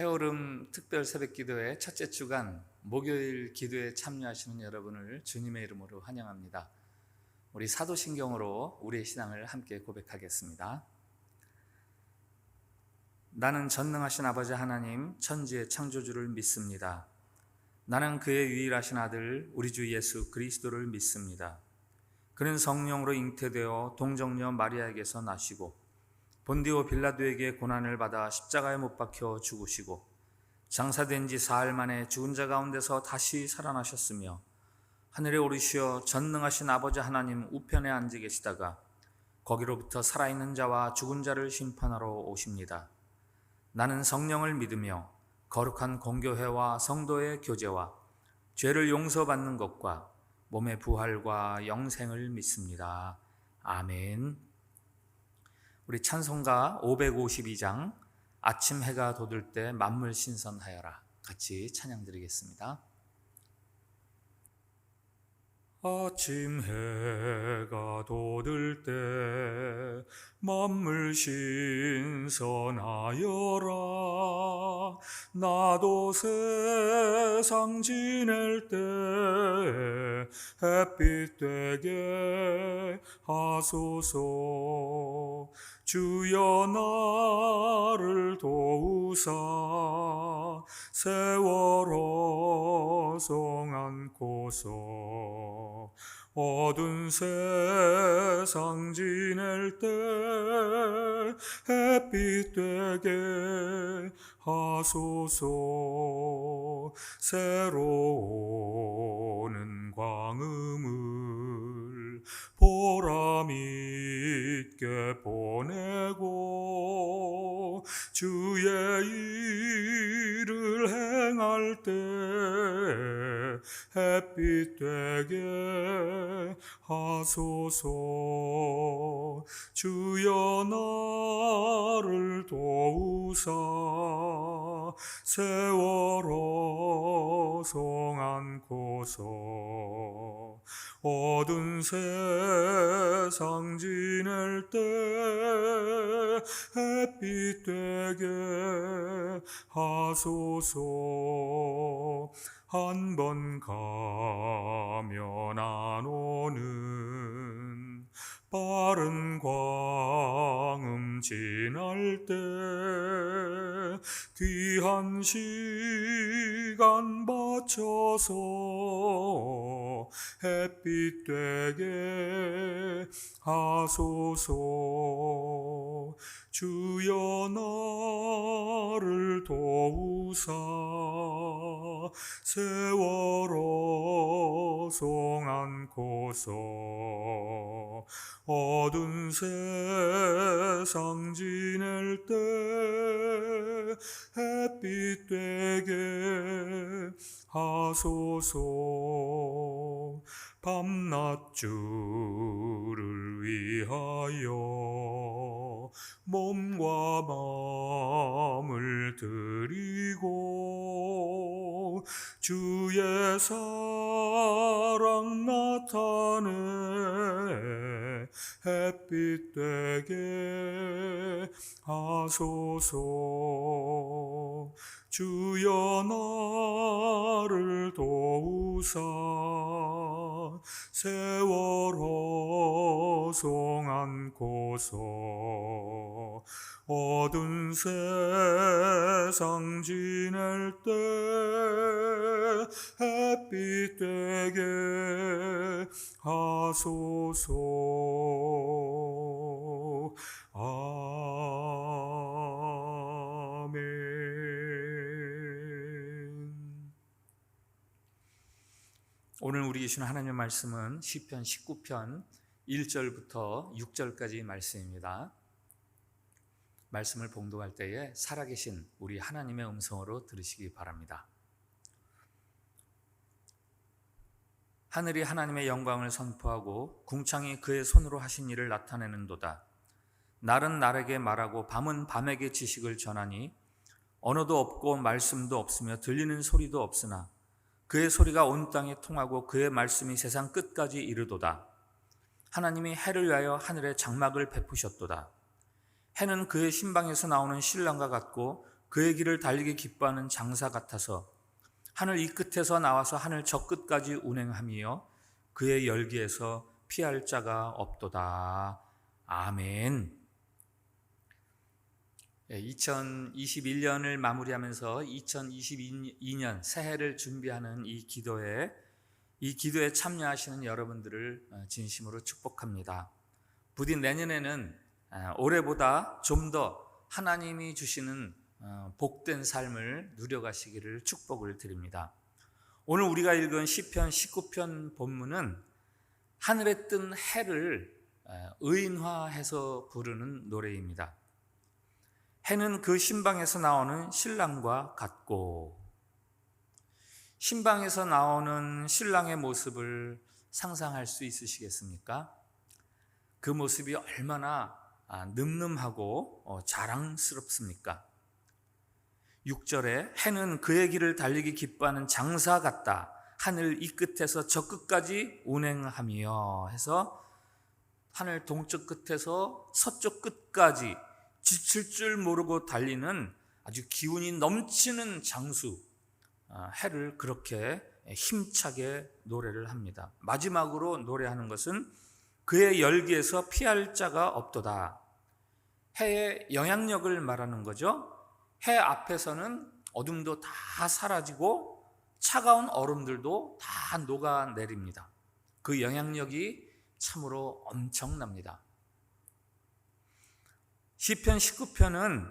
해오름 특별 새벽 기도회 첫째 주간 목요일 기도에 참여하시는 여러분을 주님의 이름으로 환영합니다. 우리 사도신경으로 우리의 신앙을 함께 고백하겠습니다. 나는 전능하신 아버지 하나님 천지의 창조주를 믿습니다. 나는 그의 유일하신 아들 우리 주 예수 그리스도를 믿습니다. 그는 성령으로 잉태되어 동정녀 마리아에게서 나시고 본디오 빌라도에게 고난을 받아 십자가에 못 박혀 죽으시고 장사된 지 사흘 만에 죽은 자 가운데서 다시 살아나셨으며 하늘에 오르시어 전능하신 아버지 하나님 우편에 앉아 계시다가 거기로부터 살아있는 자와 죽은 자를 심판하러 오십니다. 나는 성령을 믿으며 거룩한 공교회와 성도의 교제와 죄를 용서받는 것과 몸의 부활과 영생을 믿습니다. 아멘. 우리 찬송가 552장 아침 해가 돋을 때 만물 신선하여라 같이 찬양 드리겠습니다. 아침 해가 돋을 때 만물 신선하여라. 나도 세상 지낼 때 햇빛 되게 하소서. 주여 나를 도우사 세월호 송 안고서 어두운 세상 지낼 때 햇빛 되게 하소서. 새로 오는 광음을 보람 있게 보내고 주의 일을 행할 때 햇빛 되게 하소서. 주여 나를 도우사 세월호 송 안고서 어두운 세상 지낼 때 햇빛 되게 하소서. 한 번 가면 안 오는 빠른 광음 지날 때 귀한 시간 바쳐서 햇빛 되게 하소서. 주여 나를 도우사 세월호 송 안고서 어두운 세상 지낼 때 햇빛 되게 하소서. 밤낮 주를 위하여 몸과 마음을 드리고 주의 사랑 나타내 햇빛 되게 하소서. 주여 나를 도우사 세월호 송 안고서 어두운 세상 지낼 때 햇빛 되게 하소서. 오늘 우리 주신 하나님의 말씀은 시편 19편 1절부터 6절까지 말씀입니다. 말씀을 봉독할 때에 살아계신 우리 하나님의 음성으로 들으시기 바랍니다. 하늘이 하나님의 영광을 선포하고 궁창이 그의 손으로 하신 일을 나타내는도다. 날은 날에게 말하고 밤은 밤에게 지식을 전하니 언어도 없고 말씀도 없으며 들리는 소리도 없으나 그의 소리가 온 땅에 통하고 그의 말씀이 세상 끝까지 이르도다. 하나님이 해를 위하여 하늘에 장막을 베푸셨도다. 해는 그의 신방에서 나오는 신랑과 같고 그의 길을 달리기 기뻐하는 장사 같아서 하늘 이 끝에서 나와서 하늘 저 끝까지 운행하며 그의 열기에서 피할 자가 없도다. 아멘. 2021년을 마무리하면서 2022년 새해를 준비하는 이 기도에 참여하시는 여러분들을 진심으로 축복합니다. 부디 내년에는 올해보다 좀 더 하나님이 주시는 복된 삶을 누려가시기를 축복을 드립니다. 오늘 우리가 읽은 시편 19편 본문은 하늘에 뜬 해를 의인화해서 부르는 노래입니다. 해는 그 신방에서 나오는 신랑과 같고, 신방에서 나오는 신랑의 모습을 상상할 수 있으시겠습니까? 그 모습이 얼마나 늠름하고 자랑스럽습니까? 6절에 해는 그의 길을 달리기 기뻐하는 장사 같다. 하늘 이 끝에서 저 끝까지 운행하며 해서 하늘 동쪽 끝에서 서쪽 끝까지 지칠 줄 모르고 달리는 아주 기운이 넘치는 장수 해를 그렇게 힘차게 노래를 합니다. 마지막으로 노래하는 것은 그의 열기에서 피할 자가 없도다. 해의 영향력을 말하는 거죠. 해 앞에서는 어둠도 다 사라지고 차가운 얼음들도 다 녹아내립니다. 그 영향력이 참으로 엄청납니다. 시편 19편은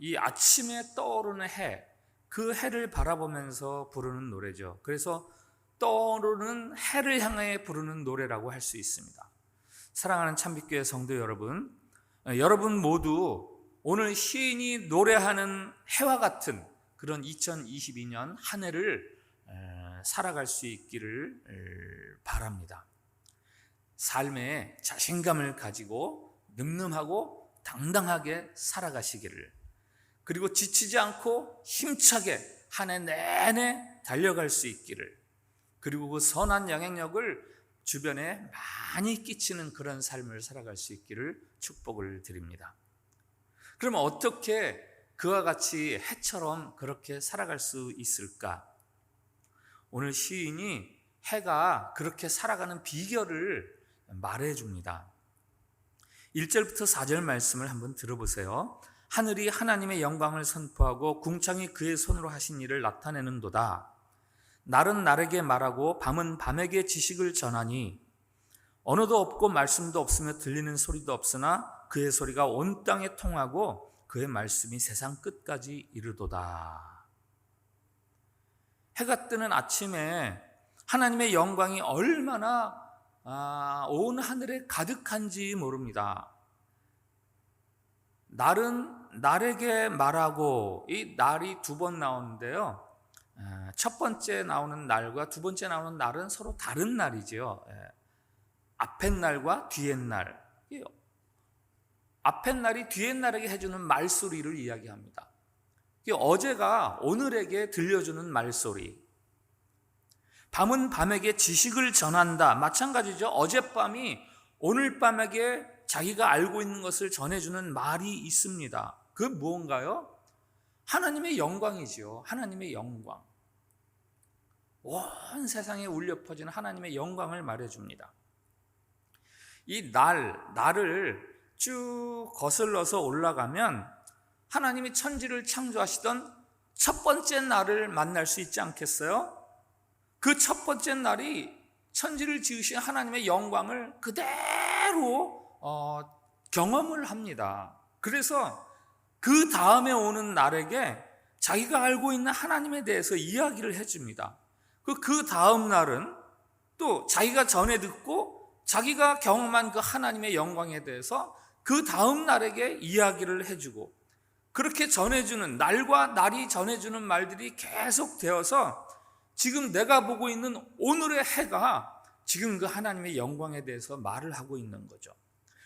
이 아침에 떠오르는 해, 그 해를 바라보면서 부르는 노래죠. 그래서 떠오르는 해를 향해 부르는 노래라고 할 수 있습니다. 사랑하는 참빛교회 성도 여러분, 여러분 모두 오늘 시인이 노래하는 해와 같은 그런 2022년 한 해를 살아갈 수 있기를 바랍니다. 삶에 자신감을 가지고 늠름하고 당당하게 살아가시기를, 그리고 지치지 않고 힘차게 한 해 내내 달려갈 수 있기를, 그리고 그 선한 영향력을 주변에 많이 끼치는 그런 삶을 살아갈 수 있기를 축복을 드립니다. 그러면 어떻게 그와 같이 해처럼 그렇게 살아갈 수 있을까? 오늘 시인이 해가 그렇게 살아가는 비결을 말해줍니다. 1절부터 4절 말씀을 한번 들어보세요. 하늘이 하나님의 영광을 선포하고 궁창이 그의 손으로 하신 일을 나타내는도다. 날은 날에게 말하고 밤은 밤에게 지식을 전하니 언어도 없고 말씀도 없으며 들리는 소리도 없으나 그의 소리가 온 땅에 통하고 그의 말씀이 세상 끝까지 이르도다. 해가 뜨는 아침에 하나님의 영광이 얼마나 온 하늘에 가득한지 모릅니다. 날은 날에게 말하고, 이 날이 두 번 나오는데요, 첫 번째 나오는 날과 두 번째 나오는 날은 서로 다른 날이죠. 앞의 날과 뒤의 날, 앞의 날이 뒤의 날에게 해주는 말소리를 이야기합니다. 어제가 오늘에게 들려주는 말소리. 밤은 밤에게 지식을 전한다. 마찬가지죠. 어젯밤이 오늘 밤에게 자기가 알고 있는 것을 전해주는 말이 있습니다. 그건 무언가요? 하나님의 영광이지요. 하나님의 영광. 온 세상에 울려 퍼지는 하나님의 영광을 말해줍니다. 이 날을 쭉 거슬러서 올라가면 하나님이 천지를 창조하시던 첫 번째 날을 만날 수 있지 않겠어요? 그 첫 번째 날이 천지를 지으신 하나님의 영광을 그대로 경험을 합니다. 그래서 그 다음에 오는 날에게 자기가 알고 있는 하나님에 대해서 이야기를 해줍니다. 그 다음 날은 또 자기가 전에 듣고 자기가 경험한 그 하나님의 영광에 대해서 그 다음 날에게 이야기를 해주고, 그렇게 전해주는, 날과 날이 전해주는 말들이 계속 되어서 지금 내가 보고 있는 오늘의 해가 지금 그 하나님의 영광에 대해서 말을 하고 있는 거죠.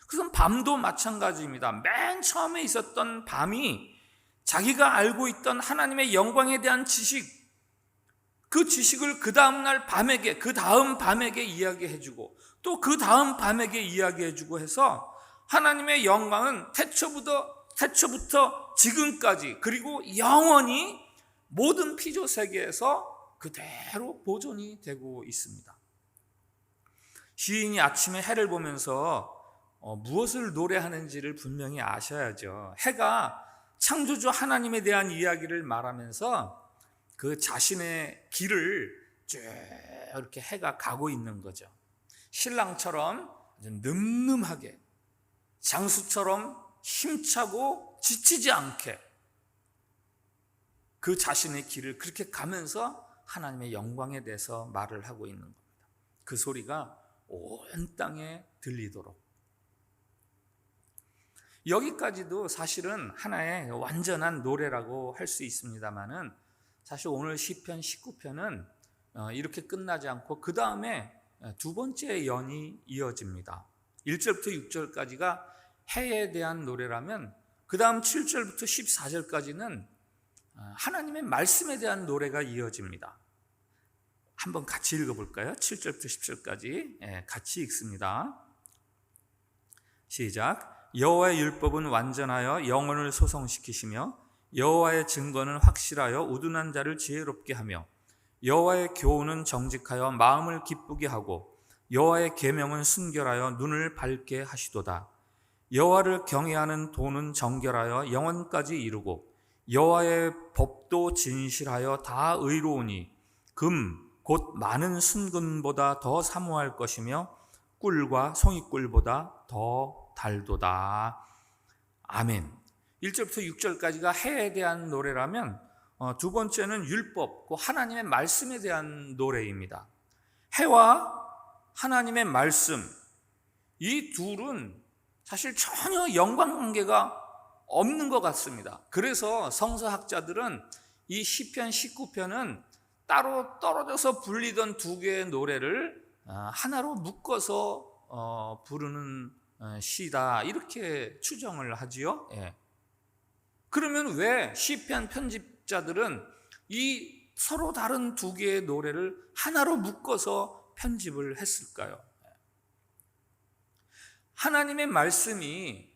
그래서 밤도 마찬가지입니다. 맨 처음에 있었던 밤이 자기가 알고 있던 하나님의 영광에 대한 지식, 그 지식을 그 다음날 밤에게, 그 다음 밤에게 이야기해주고 또 그 다음 밤에게 이야기해주고 해서 하나님의 영광은 태초부터 지금까지 그리고 영원히 모든 피조 세계에서 그대로 보존이 되고 있습니다. 시인이 아침에 해를 보면서 무엇을 노래하는지를 분명히 아셔야죠. 해가 창조주 하나님에 대한 이야기를 말하면서 그 자신의 길을 쭉 이렇게 해가 가고 있는 거죠. 신랑처럼 늠름하게, 장수처럼 힘차고 지치지 않게 그 자신의 길을 그렇게 가면서 하나님의 영광에 대해서 말을 하고 있는 겁니다. 그 소리가 온 땅에 들리도록. 여기까지도 사실은 하나의 완전한 노래라고 할 수 있습니다만은, 사실 오늘 시편 19편은 이렇게 끝나지 않고 그 다음에 두 번째 연이 이어집니다. 1절부터 6절까지가 해에 대한 노래라면 그 다음 7절부터 14절까지는 하나님의 말씀에 대한 노래가 이어집니다. 한번 같이 읽어볼까요? 7절부터 10절까지 같이 읽습니다. 시작. 여호와의 율법은 완전하여 영혼을 소성시키시며 여호와의 증거는 확실하여 우둔한 자를 지혜롭게 하며 여호와의 교훈은 정직하여 마음을 기쁘게 하고 여호와의 계명은 순결하여 눈을 밝게 하시도다. 여호와를 경외하는 도는 정결하여 영원까지 이루고 여호와의 법도 진실하여 다 의로우니 금 곧 많은 순금보다 더 사모할 것이며 꿀과 송이꿀보다 더 달도다. 아멘. 1절부터 6절까지가 해에 대한 노래라면 두 번째는 율법, 하나님의 말씀에 대한 노래입니다. 해와 하나님의 말씀, 이 둘은 사실 전혀 연관관계가 없는 것 같습니다. 그래서 성서학자들은 이 시편 19편은 따로 떨어져서 불리던 두 개의 노래를 하나로 묶어서 부르는 시다, 이렇게 추정을 하지요. 예. 그러면 왜 시편 편집자들은 이 서로 다른 두 개의 노래를 하나로 묶어서 편집을 했을까요? 하나님의 말씀이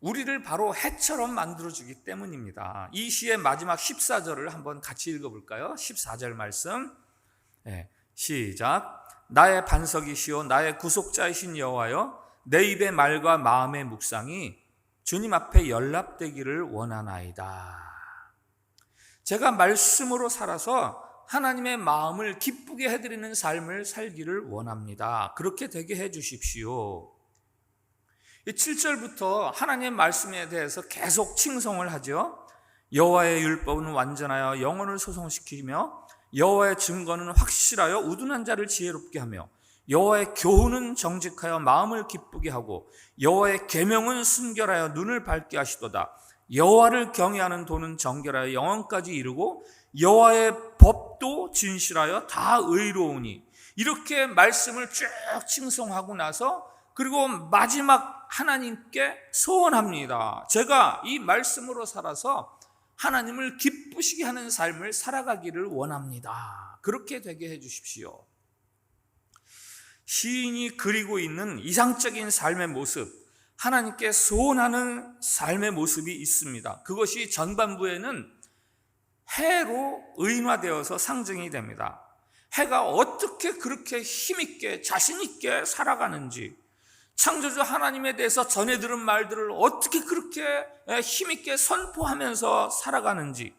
우리를 바로 해처럼 만들어주기 때문입니다. 이 시의 마지막 14절을 한번 같이 읽어볼까요? 14절 말씀. 시작. 나의 반석이시오 나의 구속자이신 여호와여, 내 입의 말과 마음의 묵상이 주님 앞에 연락되기를 원하나이다. 제가 말씀으로 살아서 하나님의 마음을 기쁘게 해드리는 삶을 살기를 원합니다. 그렇게 되게 해주십시오. 7절부터 하나님의 말씀에 대해서 계속 칭송을 하죠. 여호와의 율법은 완전하여 영혼을 소성시키며 여호와의 증거는 확실하여 우둔한 자를 지혜롭게 하며 여호와의 교훈은 정직하여 마음을 기쁘게 하고 여호와의 계명은 순결하여 눈을 밝게 하시도다. 여호와를 경외하는 도는 정결하여 영원까지 이르고 여호와의 법도 진실하여 다 의로우니. 이렇게 말씀을 쭉 칭송하고 나서 그리고 마지막 하나님께 소원합니다. 제가 이 말씀으로 살아서 하나님을 기쁘시게 하는 삶을 살아가기를 원합니다. 그렇게 되게 해주십시오. 시인이 그리고 있는 이상적인 삶의 모습, 하나님께 소원하는 삶의 모습이 있습니다. 그것이 전반부에는 해로 의인화되어서 상징이 됩니다. 해가 어떻게 그렇게 힘있게 자신있게 살아가는지, 창조주 하나님에 대해서 전해 들은 말들을 어떻게 그렇게 힘있게 선포하면서 살아가는지,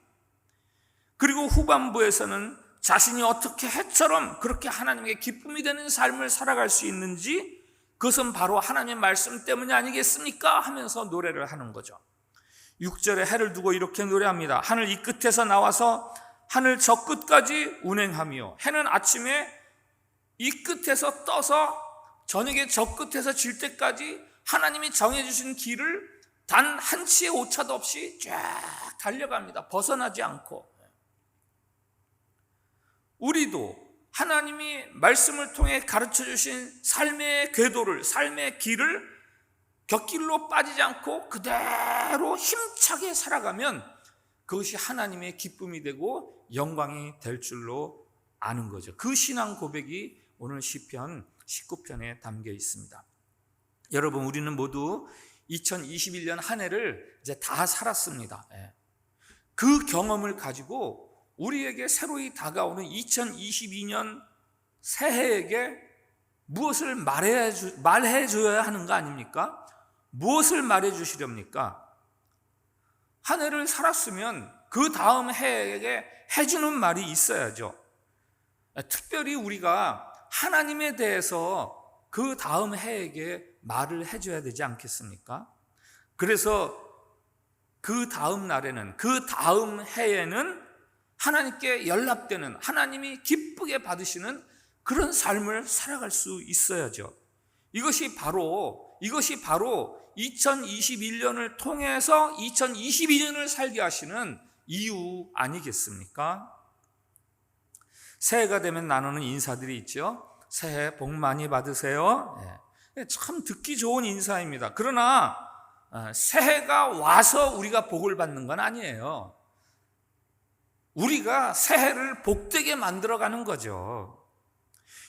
그리고 후반부에서는 자신이 어떻게 해처럼 그렇게 하나님께 기쁨이 되는 삶을 살아갈 수 있는지, 그것은 바로 하나님의 말씀 때문이 아니겠습니까? 하면서 노래를 하는 거죠. 6절에 해를 두고 이렇게 노래합니다. 하늘 이 끝에서 나와서 하늘 저 끝까지 운행하며. 해는 아침에 이 끝에서 떠서 저녁에 저 끝에서 질 때까지 하나님이 정해주신 길을 단 한 치의 오차도 없이 쫙 달려갑니다. 벗어나지 않고. 우리도 하나님이 말씀을 통해 가르쳐주신 삶의 궤도를, 삶의 길을 곁길로 빠지지 않고 그대로 힘차게 살아가면 그것이 하나님의 기쁨이 되고 영광이 될 줄로 아는 거죠. 그 신앙 고백이 오늘 시편 19편에 담겨 있습니다. 여러분, 우리는 모두 2021년 한 해를 이제 다 살았습니다. 그 경험을 가지고 우리에게 새로이 다가오는 2022년 새해에게 무엇을 말해줘야 하는 거 아닙니까? 무엇을 말해주시렵니까? 한 해를 살았으면 그 다음 해에게 해주는 말이 있어야죠. 특별히 우리가 하나님에 대해서 그 다음 해에게 말을 해줘야 되지 않겠습니까? 그래서 그 다음 날에는, 그 다음 해에는 하나님께 연락되는, 하나님이 기쁘게 받으시는 그런 삶을 살아갈 수 있어야죠. 이것이 바로 2021년을 통해서 2022년을 살게 하시는 이유 아니겠습니까? 새해가 되면 나누는 인사들이 있죠. 새해 복 많이 받으세요. 참 듣기 좋은 인사입니다. 그러나 새해가 와서 우리가 복을 받는 건 아니에요. 우리가 새해를 복되게 만들어가는 거죠.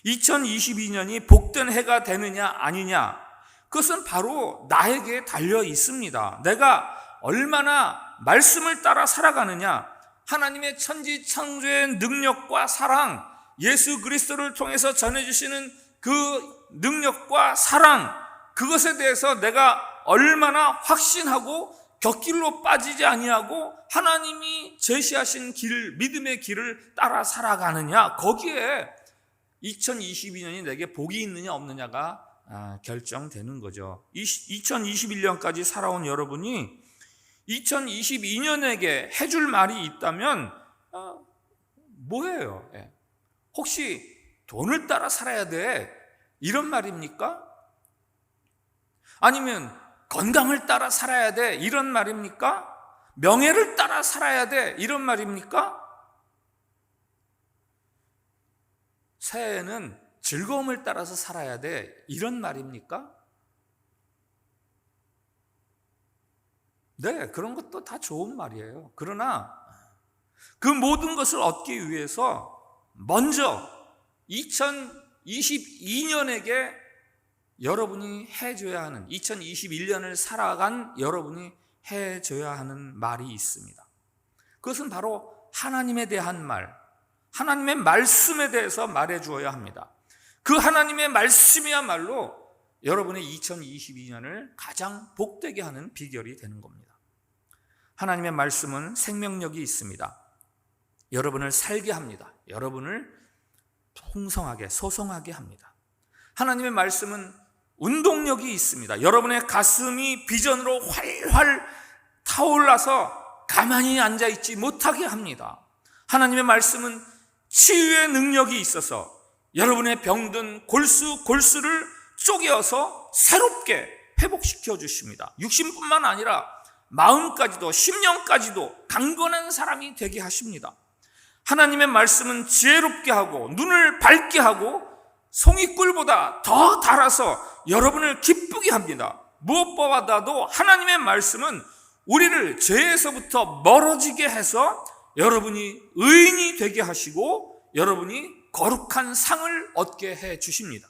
2022년이 복된 해가 되느냐 아니냐, 그것은 바로 나에게 달려 있습니다. 내가 얼마나 말씀을 따라 살아가느냐, 하나님의 천지창조의 능력과 사랑, 예수 그리스도를 통해서 전해주시는 그 능력과 사랑, 그것에 대해서 내가 얼마나 확신하고 곁길로 빠지지 아니하고 하나님이 제시하신 길, 믿음의 길을 따라 살아가느냐, 거기에 2022년이 내게 복이 있느냐 없느냐가 결정되는 거죠. 2021년까지 살아온 여러분이 2022년에게 해줄 말이 있다면 뭐예요? 혹시 돈을 따라 살아야 돼, 이런 말입니까? 아니면 건강을 따라 살아야 돼, 이런 말입니까? 명예를 따라 살아야 돼, 이런 말입니까? 새해에는 즐거움을 따라서 살아야 돼, 이런 말입니까? 네, 그런 것도 다 좋은 말이에요. 그러나 그 모든 것을 얻기 위해서 먼저 2022년에게 여러분이 해줘야 하는, 2021년을 살아간 여러분이 해줘야 하는 말이 있습니다. 그것은 바로 하나님에 대한 말, 하나님의 말씀에 대해서 말해주어야 합니다. 그 하나님의 말씀이야말로 여러분의 2022년을 가장 복되게 하는 비결이 되는 겁니다. 하나님의 말씀은 생명력이 있습니다. 여러분을 살게 합니다. 여러분을 풍성하게, 소성하게 합니다. 하나님의 말씀은 운동력이 있습니다. 여러분의 가슴이 비전으로 활활 타올라서 가만히 앉아있지 못하게 합니다. 하나님의 말씀은 치유의 능력이 있어서 여러분의 병든 골수를 쪼개어서 새롭게 회복시켜 주십니다. 육신뿐만 아니라 마음까지도, 심령까지도 강건한 사람이 되게 하십니다. 하나님의 말씀은 지혜롭게 하고 눈을 밝게 하고 송이꿀보다 더 달아서 여러분을 기쁘게 합니다. 무엇보다도 하나님의 말씀은 우리를 죄에서부터 멀어지게 해서 여러분이 의인이 되게 하시고 여러분이 거룩한 상을 얻게 해 주십니다.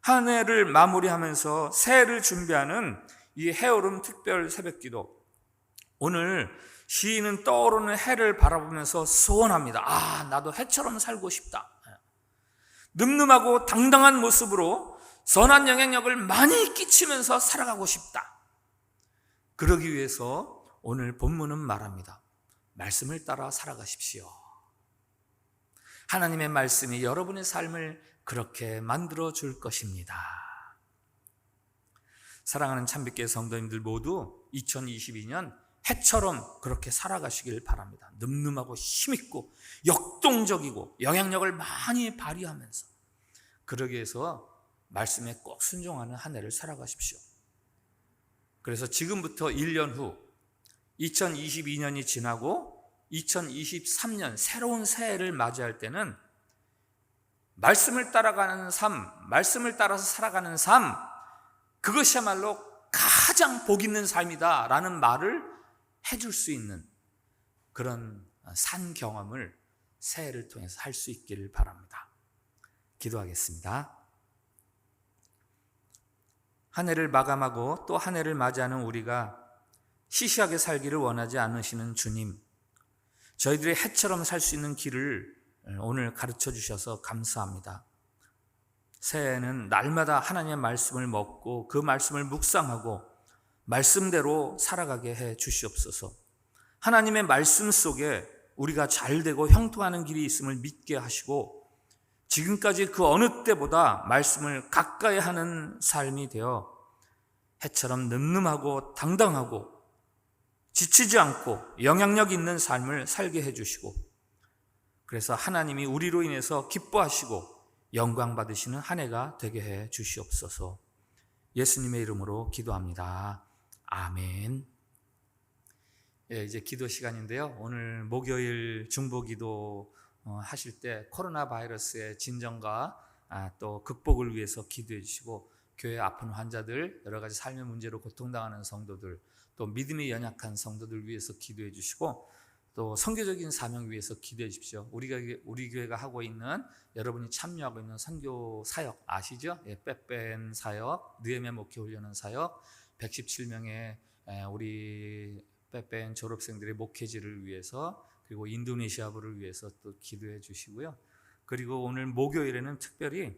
한 해를 마무리하면서 새해를 준비하는 이 해오름 특별 새벽기도, 오늘 시인은 떠오르는 해를 바라보면서 소원합니다. 나도 해처럼 살고 싶다. 늠름하고 당당한 모습으로 선한 영향력을 많이 끼치면서 살아가고 싶다. 그러기 위해서 오늘 본문은 말합니다. 말씀을 따라 살아가십시오. 하나님의 말씀이 여러분의 삶을 그렇게 만들어 줄 것입니다. 사랑하는 참빛교회 성도님들 모두 2022년 해처럼 그렇게 살아가시길 바랍니다. 늠름하고 힘있고 역동적이고 영향력을 많이 발휘하면서, 그러기 위해서 말씀에 꼭 순종하는 한 해를 살아가십시오. 그래서 지금부터 1년 후 2022년이 지나고 2023년 새로운 새해를 맞이할 때는 말씀을 따라가는 삶, 말씀을 따라서 살아가는 삶, 그것이야말로 가장 복 있는 삶이다 라는 말을 해줄 수 있는 그런 산 경험을 새해를 통해서 할 수 있기를 바랍니다. 기도하겠습니다. 한 해를 마감하고 또 한 해를 맞이하는 우리가 시시하게 살기를 원하지 않으시는 주님, 저희들이 해처럼 살 수 있는 길을 오늘 가르쳐 주셔서 감사합니다. 새해에는 날마다 하나님의 말씀을 먹고 그 말씀을 묵상하고 말씀대로 살아가게 해 주시옵소서. 하나님의 말씀 속에 우리가 잘되고 형통하는 길이 있음을 믿게 하시고 지금까지 그 어느 때보다 말씀을 가까이 하는 삶이 되어 해처럼 늠름하고 당당하고 지치지 않고 영향력 있는 삶을 살게 해주시고 그래서 하나님이 우리로 인해서 기뻐하시고 영광 받으시는 한 해가 되게 해 주시옵소서. 예수님의 이름으로 기도합니다. 아멘. 이제 기도 시간인데요. 오늘 목요일 중보기도 하실 때 코로나 바이러스의 진정과 또 극복을 위해서 기도해 주시고 교회 아픈 환자들, 여러 가지 삶의 문제로 고통당하는 성도들, 또 믿음이 연약한 성도들 위해서 기도해 주시고 또 선교적인 사명 위해서 기도해 주십시오. 우리 교회가 하고 있는 여러분이 참여하고 있는 선교 사역 아시죠? 빼뺀 사역, 느헤미야 목회 훈련하는 사역, 117명의 우리 빼뺀 졸업생들의 목회지를 위해서 그리고 인도네시아부를 위해서 또 기도해 주시고요. 그리고 오늘 목요일에는 특별히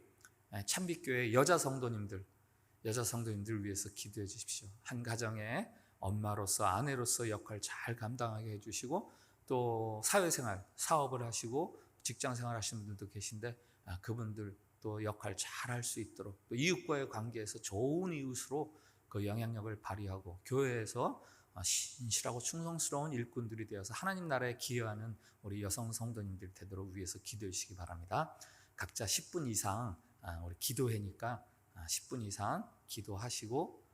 참빛교회 여자 성도님들 위해서 기도해 주십시오. 한 가정의 엄마로서 아내로서 역할 잘 감당하게 해주시고 또 사회생활, 사업을 하시고 직장생활 하시는 분들도 계신데 그분들 또 역할 잘 할 수 있도록 또 이웃과의 관계에서 좋은 이웃으로 그 영향력을 발휘하고 교회에서 신실하고 충성스러운 일꾼들이 되어서 하나님 나라에 기여하는 우리 여성 성도님들 되도록 위해서 기도해 주시기 바랍니다. 각자 10분 이상 우리 기도회니까 10분 이상 기도하시고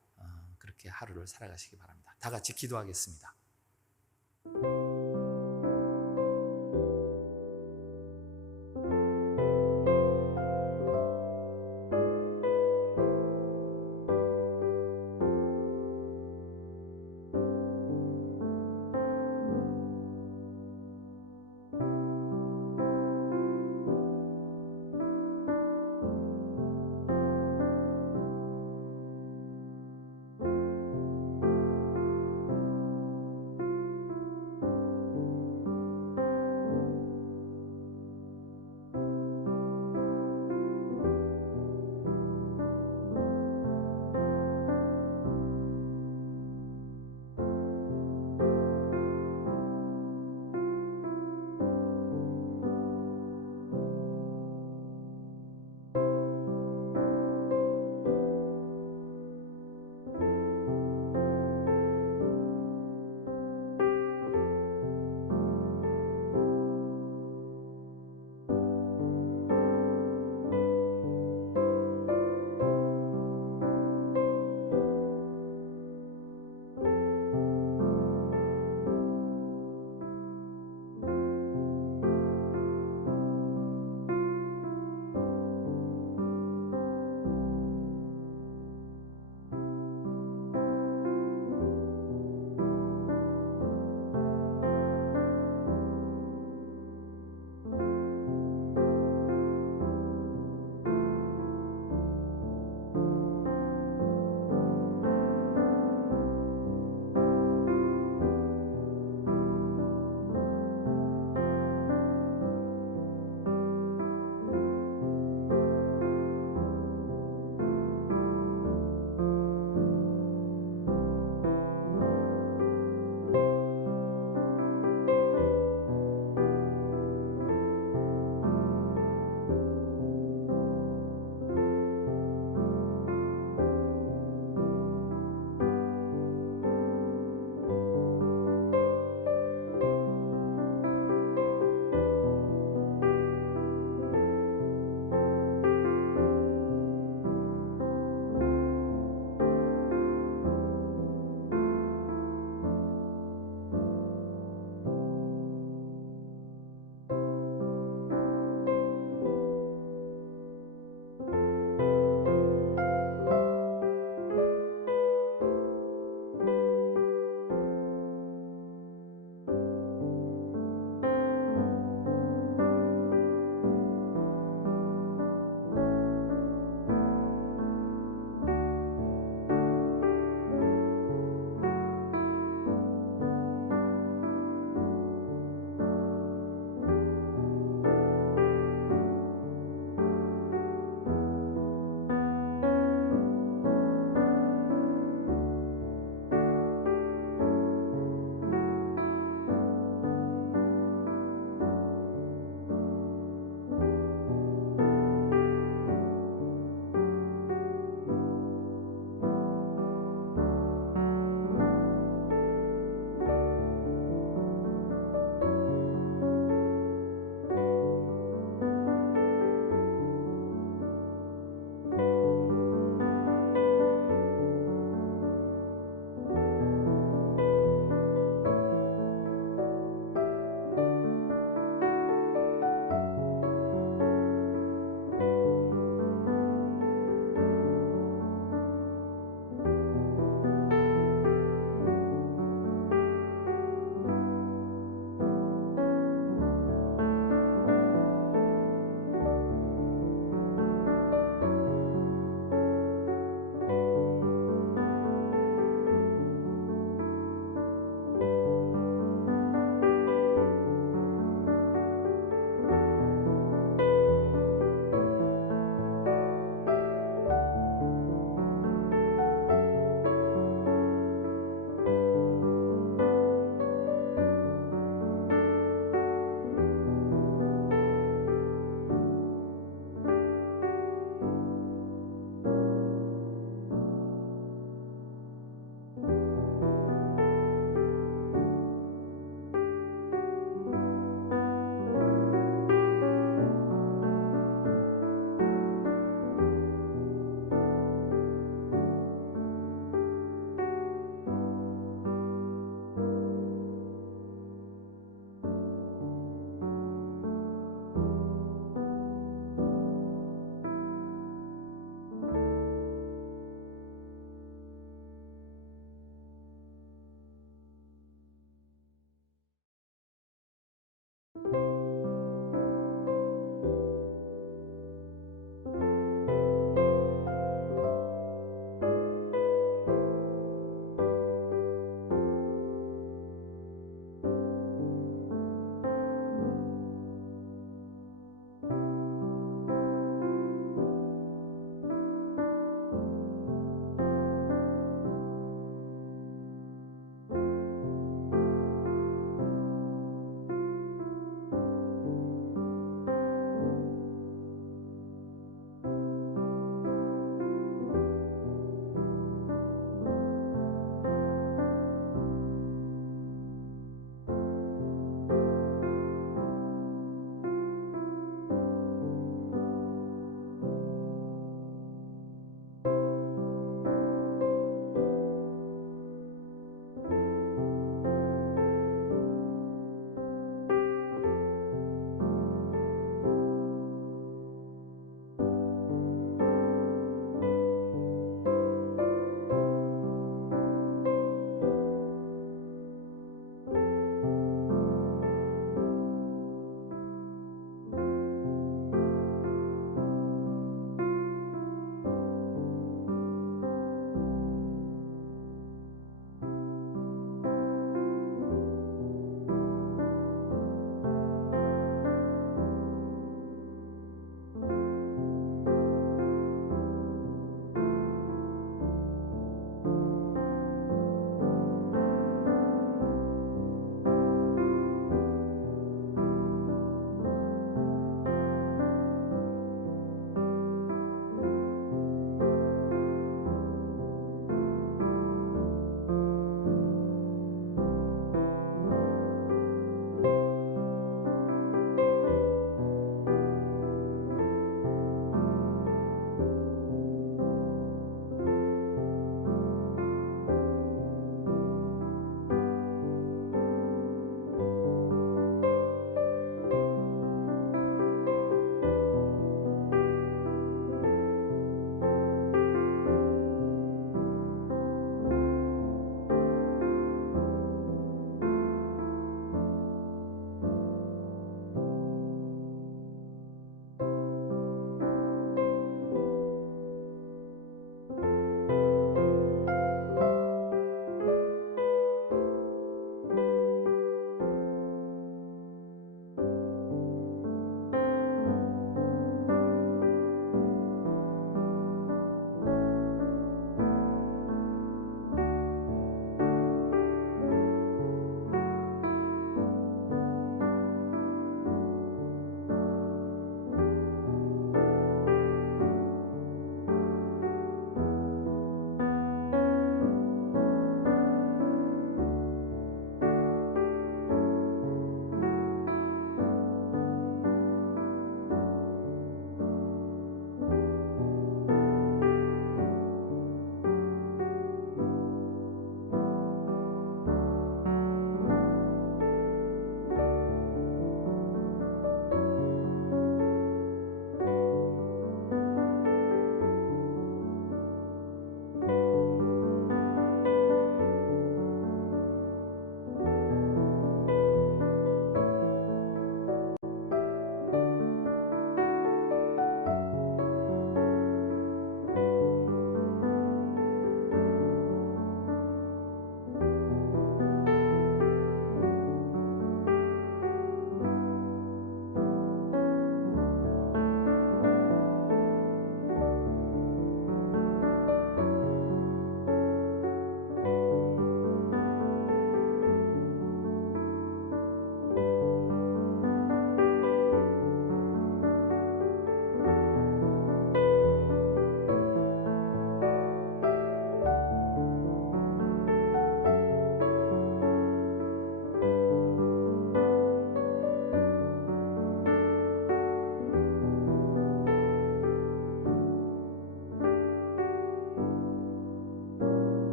그렇게 하루를 살아가시기 바랍니다. 다 같이 기도하겠습니다.